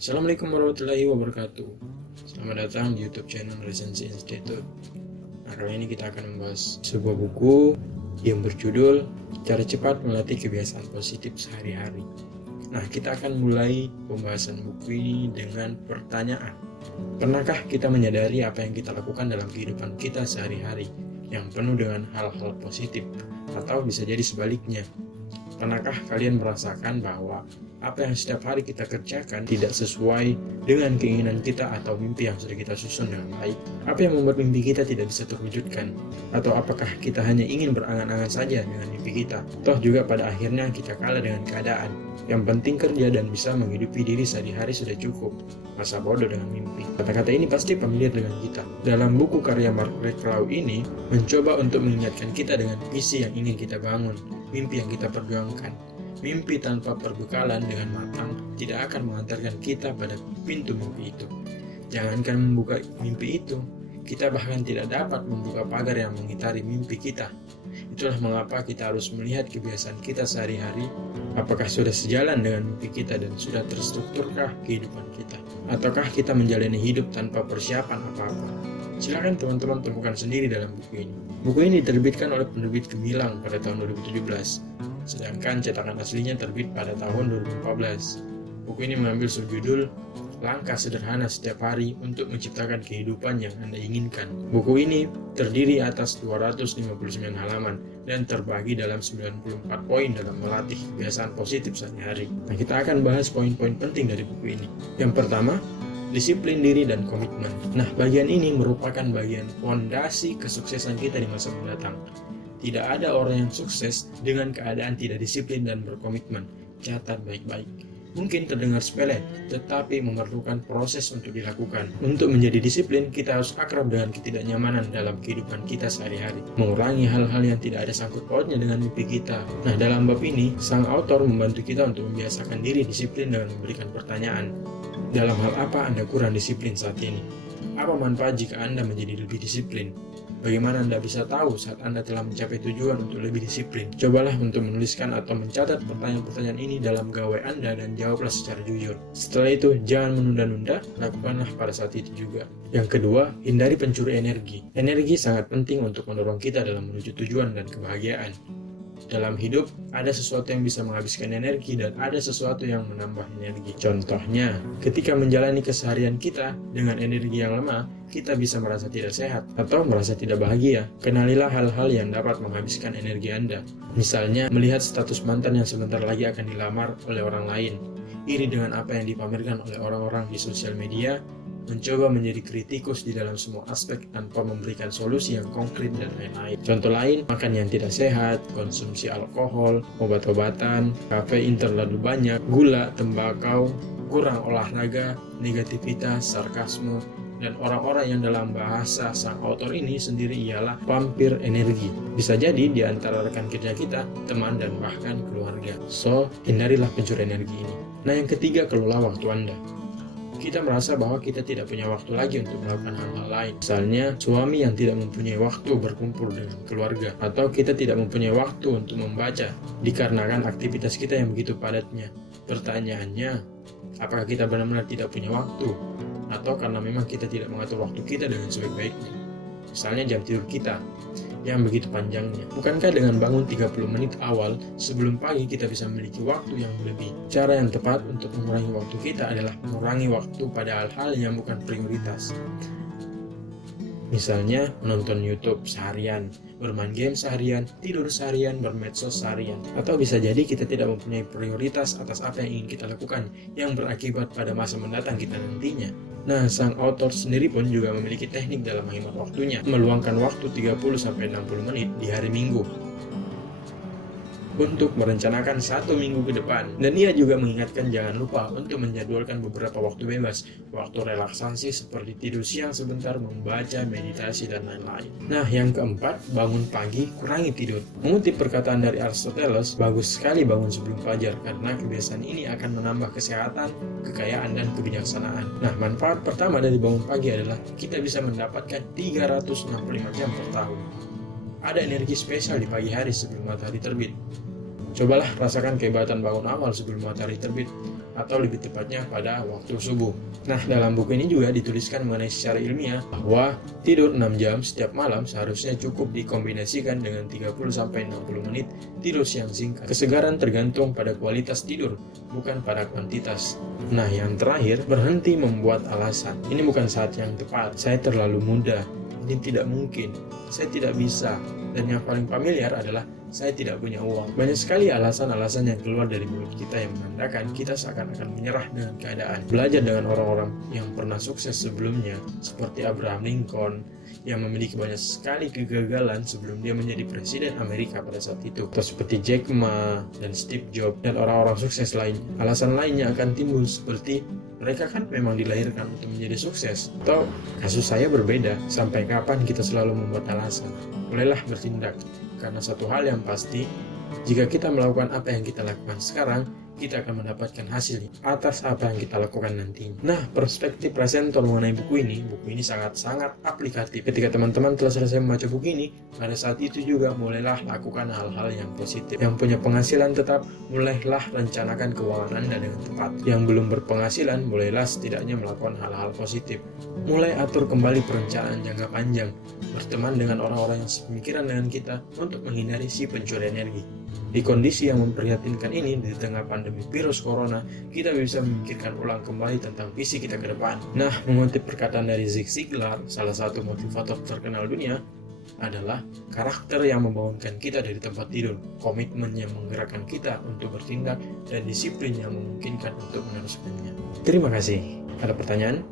Assalamualaikum warahmatullahi wabarakatuh. Selamat datang di YouTube channel Resensi Institute. Nah, kali ini kita akan membahas sebuah buku yang berjudul Cara Cepat Melatih Kebiasaan Positif Sehari-hari. Nah, kita akan mulai pembahasan buku ini dengan pertanyaan. Pernahkah kita menyadari apa yang kita lakukan dalam kehidupan kita sehari-hari yang penuh dengan hal-hal positif? Atau bisa jadi sebaliknya. Pernahkah kalian merasakan bahwa apa yang setiap hari kita kerjakan tidak sesuai dengan keinginan kita atau mimpi yang sudah kita susun dengan baik? Apa yang membuat mimpi kita tidak bisa terwujudkan? Atau apakah kita hanya ingin berangan-angan saja dengan mimpi kita? Toh juga pada akhirnya kita kalah dengan keadaan. Yang penting kerja dan bisa menghidupi diri sehari-hari sudah cukup. Masa bodoh dengan mimpi. Kata-kata ini pasti familiar dengan kita. Dalam buku karya Mark Reclau ini mencoba untuk mengingatkan kita dengan visi yang ingin kita bangun, mimpi yang kita perjuangkan. Mimpi tanpa perbekalan dengan matang tidak akan mengantarkan kita pada pintu mimpi itu. Jangankan membuka mimpi itu, kita bahkan tidak dapat membuka pagar yang mengitari mimpi kita. Itulah mengapa kita harus melihat kebiasaan kita sehari-hari, apakah sudah sejalan dengan mimpi kita dan sudah terstrukturkah kehidupan kita, ataukah kita menjalani hidup tanpa persiapan apa-apa. Silakan teman-teman temukan sendiri dalam buku ini. Buku ini diterbitkan oleh penerbit Gemilang pada tahun 2017, sedangkan cetakan aslinya terbit pada tahun 2014. Buku ini mengambil subjudul Langkah Sederhana Setiap Hari untuk Menciptakan Kehidupan yang Anda Inginkan. Buku ini terdiri atas 259 halaman dan terbagi dalam 94 poin dalam melatih kebiasaan positif sehari-hari. Nah, kita akan bahas poin-poin penting dari buku ini. Yang pertama, disiplin diri dan komitmen. Nah, bagian ini merupakan bagian fondasi kesuksesan kita di masa mendatang. Tidak ada orang yang sukses dengan keadaan tidak disiplin dan berkomitmen. Catat baik-baik. Mungkin terdengar sepele, tetapi memerlukan proses untuk dilakukan. Untuk menjadi disiplin, kita harus akrab dengan ketidaknyamanan dalam kehidupan kita sehari-hari. Mengurangi hal-hal yang tidak ada sangkut pautnya dengan mimpi kita. Nah, dalam bab ini, sang autor membantu kita untuk membiasakan diri disiplin dengan memberikan pertanyaan. Dalam hal apa Anda kurang disiplin saat ini? Apa manfaat jika Anda menjadi lebih disiplin? Bagaimana Anda bisa tahu saat Anda telah mencapai tujuan untuk lebih disiplin? Cobalah untuk menuliskan atau mencatat pertanyaan-pertanyaan ini dalam gawai Anda dan jawablah secara jujur. Setelah itu, jangan menunda-nunda, lakukanlah pada saat itu juga. Yang kedua, hindari pencuri energi. Energi sangat penting untuk mendorong kita dalam menuju tujuan dan kebahagiaan. Dalam hidup, ada sesuatu yang bisa menghabiskan energi dan ada sesuatu yang menambah energi. Contohnya, ketika menjalani keseharian kita dengan energi yang lemah, kita bisa merasa tidak sehat atau merasa tidak bahagia. Kenalilah hal-hal yang dapat menghabiskan energi Anda. Misalnya, melihat status mantan yang sebentar lagi akan dilamar oleh orang lain, iri dengan apa yang dipamerkan oleh orang-orang di sosial media, mencoba menjadi kritikus di dalam semua aspek tanpa memberikan solusi yang konkret dan lain-lain. Contoh lain, makan yang tidak sehat, konsumsi alkohol, obat-obatan, kafein terlalu banyak, gula, tembakau, kurang olahraga, negativitas, sarkasme, dan orang-orang yang dalam bahasa sang autor ini sendiri ialah vampir energi. Bisa jadi di antara rekan kerja kita, teman, dan bahkan keluarga. So, hindarilah pencuri energi ini. Nah, yang ketiga, kelola waktu Anda. Kita merasa bahwa kita tidak punya waktu lagi untuk melakukan hal-hal lain. Misalnya, suami yang tidak mempunyai waktu berkumpul dengan keluarga, atau kita tidak mempunyai waktu untuk membaca, dikarenakan aktivitas kita yang begitu padatnya. Pertanyaannya, apakah kita benar-benar tidak punya waktu? Atau karena memang kita tidak mengatur waktu kita dengan sebaik-baiknya? Misalnya jam tidur kita yang begitu panjangnya. Bukankah dengan bangun 30 menit awal sebelum pagi kita bisa memiliki waktu yang lebih? Cara yang tepat untuk mengurangi waktu kita adalah mengurangi waktu pada hal-hal yang bukan prioritas. Misalnya menonton YouTube seharian, bermain game seharian, tidur seharian, bermedsos seharian. Atau bisa jadi kita tidak mempunyai prioritas atas apa yang ingin kita lakukan yang berakibat pada masa mendatang kita nantinya. Nah, sang author sendiri pun juga memiliki teknik dalam menghemat waktunya, meluangkan waktu 30-60 menit di hari Minggu untuk merencanakan 1 minggu ke depan. Dan ia juga mengingatkan jangan lupa untuk menjadwalkan beberapa waktu bebas, waktu relaksasi seperti tidur siang sebentar, membaca, meditasi, dan lain-lain. Nah, yang keempat, bangun pagi, kurangi tidur. Mengutip perkataan dari Aristoteles, bagus sekali bangun sebelum fajar karena kebiasaan ini akan menambah kesehatan, kekayaan, dan kebijaksanaan. Nah, manfaat pertama dari bangun pagi adalah kita bisa mendapatkan 365 jam per tahun. Ada energi spesial di pagi hari sebelum matahari terbit. Cobalah rasakan kehebatan bangun awal sebelum matahari terbit, atau lebih tepatnya pada waktu subuh. Nah, dalam buku ini juga dituliskan mengenai secara ilmiah bahwa tidur 6 jam setiap malam seharusnya cukup dikombinasikan dengan 30-60 menit tidur siang singkat. Kesegaran tergantung pada kualitas tidur, bukan pada kuantitas. Nah, yang terakhir, berhenti membuat alasan. Ini bukan saat yang tepat, saya terlalu muda, ini tidak mungkin, saya tidak bisa, dan yang paling familiar adalah saya tidak punya uang. Banyak sekali alasan-alasan yang keluar dari mulut kita yang menandakan kita seakan-akan menyerah dengan keadaan. Belajar dengan orang-orang yang pernah sukses sebelumnya, seperti Abraham Lincoln, yang memiliki banyak sekali kegagalan sebelum dia menjadi presiden Amerika pada saat itu, atau seperti Jack Ma dan Steve Jobs dan orang-orang sukses lain. Alasan lainnya akan timbul seperti mereka kan memang dilahirkan untuk menjadi sukses. Atau kasus saya berbeda, sampai kapan kita selalu membuat alasan? Mulailah bertindak, karena satu hal yang pasti, jika kita melakukan apa yang kita lakukan sekarang, kita akan mendapatkan hasil atas apa yang kita lakukan nantinya. Nah, perspektif presenter mengenai buku ini sangat-sangat aplikatif. Ketika teman-teman telah selesai membaca buku ini, pada saat itu juga mulailah lakukan hal-hal yang positif. Yang punya penghasilan tetap, mulailah rencanakan keuangan Anda dengan tepat. Yang belum berpenghasilan, mulailah setidaknya melakukan hal-hal positif. Mulai atur kembali perencanaan jangka panjang. Berteman dengan orang-orang yang sepemikiran dengan kita untuk menghindari si pencuri energi. Di kondisi yang memprihatinkan ini, di tengah pandemi virus corona, kita bisa memikirkan ulang kembali tentang visi kita ke depan. Nah, mengutip perkataan dari Zig Ziglar, salah satu motivator terkenal dunia, adalah karakter yang membangunkan kita dari tempat tidur, komitmen yang menggerakkan kita untuk bertindak, dan disiplin yang memungkinkan untuk meneruskannya. Terima kasih. Ada pertanyaan?